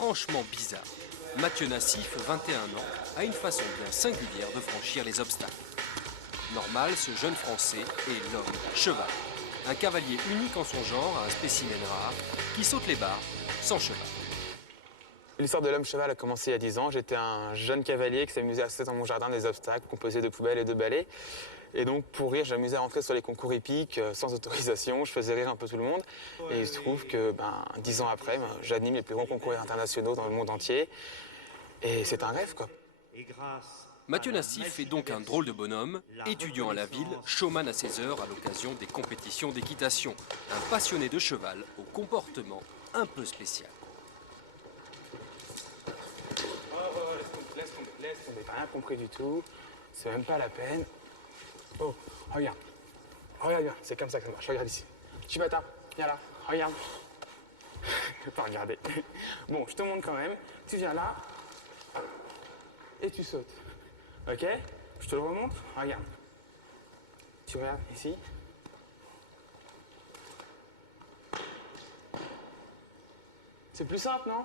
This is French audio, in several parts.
franchement bizarre. Mathieu Nassif, 21 ans, a une façon bien singulière de franchir les obstacles. Normal, ce jeune Français est l'homme cheval. Un cavalier unique en son genre, un spécimen rare, qui saute les barres sans cheval. L'histoire de l'homme cheval a commencé il y a 10 ans. J'étais un jeune cavalier qui s'amusait à sauter dans mon jardin des obstacles composés de poubelles et de balais. Et donc, pour rire, j'amusais à rentrer sur les concours hippiques sans autorisation. Je faisais rire un peu tout le monde. Et il se trouve que 10 ans après, j'anime les plus grands concours internationaux dans le monde entier. Et c'est un rêve, quoi. Mathieu Nassif est donc un drôle de bonhomme, étudiant à la ville, showman à ses heures à l'occasion des compétitions d'équitation. Un passionné de cheval au comportement un peu spécial. Laisse tomber, t'as rien compris du tout. C'est même pas la peine. Oh, regarde. Regarde bien, c'est comme ça que ça marche. Regarde ici. Chibata, viens là, regarde. Je peux pas regarder. Bon, je te montre quand même. Tu viens là et tu sautes. Ok? Je te le remonte. Regarde. Tu regardes ici. C'est plus simple, non?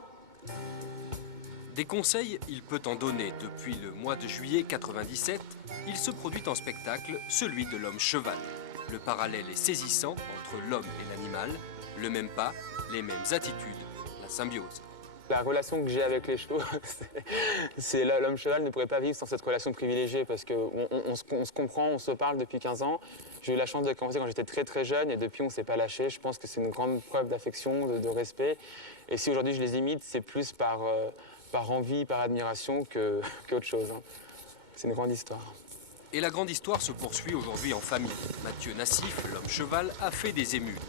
Des conseils, il peut en donner. Depuis le mois de juillet 97, il se produit en spectacle, celui de l'homme cheval. Le parallèle est saisissant entre l'homme et l'animal, le même pas, les mêmes attitudes, la symbiose. La relation que j'ai avec les chevaux, c'est l'homme cheval ne pourrait pas vivre sans cette relation privilégiée parce qu'on se comprend, on se parle depuis 15 ans. J'ai eu la chance de commencer quand j'étais très jeune et depuis on ne s'est pas lâché. Je pense que c'est une grande preuve d'affection, de respect. Et si aujourd'hui je les imite, c'est plus par envie, par admiration qu'autre chose. C'est une grande histoire. Et la grande histoire se poursuit aujourd'hui en famille. Mathieu Nassif, l'homme cheval, a fait des émules.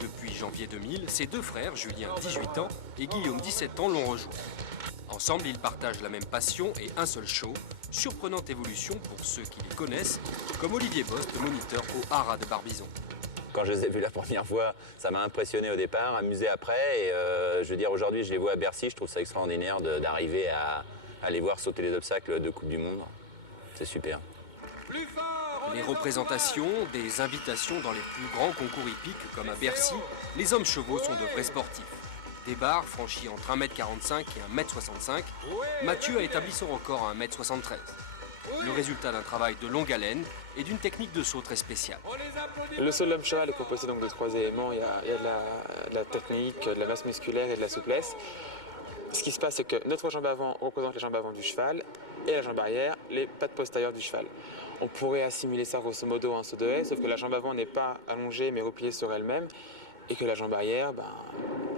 Depuis janvier 2000, ses deux frères, Julien, 18 ans, et Guillaume, 17 ans, l'ont rejoint. Ensemble, ils partagent la même passion et un seul show. Surprenante évolution pour ceux qui les connaissent, comme Olivier Bost, moniteur au Haras de Barbizon. Quand je les ai vus la première fois, ça m'a impressionné au départ, amusé après. Et je veux dire, aujourd'hui, je les vois à Bercy, je trouve ça extraordinaire d'arriver à les voir sauter les obstacles de Coupe du Monde. C'est super. Les représentations, des invitations dans les plus grands concours hippiques comme à Bercy, les hommes chevaux sont de vrais sportifs. Des barres franchies entre 1m45 et 1m65, Mathieu a établi son record à 1m73. Le résultat d'un travail de longue haleine et d'une technique de saut très spéciale. Le saut de l'homme cheval est composé donc de 3 éléments. Il y a de la technique, de la masse musculaire et de la souplesse. Ce qui se passe, c'est que notre jambe avant représente les jambes avant du cheval et la jambe arrière, les pattes postérieures du cheval. On pourrait assimiler ça grosso modo à un saut de haie, sauf que la jambe avant n'est pas allongée mais repliée sur elle-même et que la jambe arrière,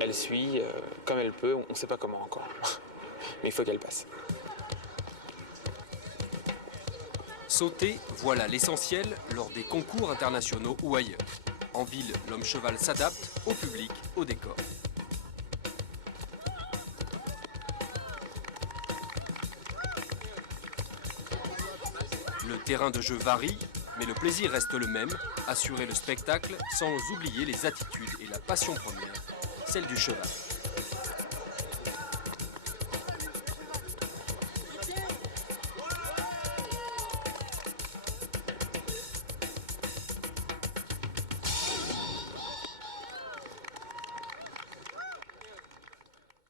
elle suit comme elle peut, on ne sait pas comment encore, mais il faut qu'elle passe. Sauter, voilà l'essentiel lors des concours internationaux ou ailleurs. En ville, l'homme cheval s'adapte au public, au décor. Le terrain de jeu varie, mais le plaisir reste le même, assurer le spectacle sans oublier les attitudes et la passion première, celle du cheval.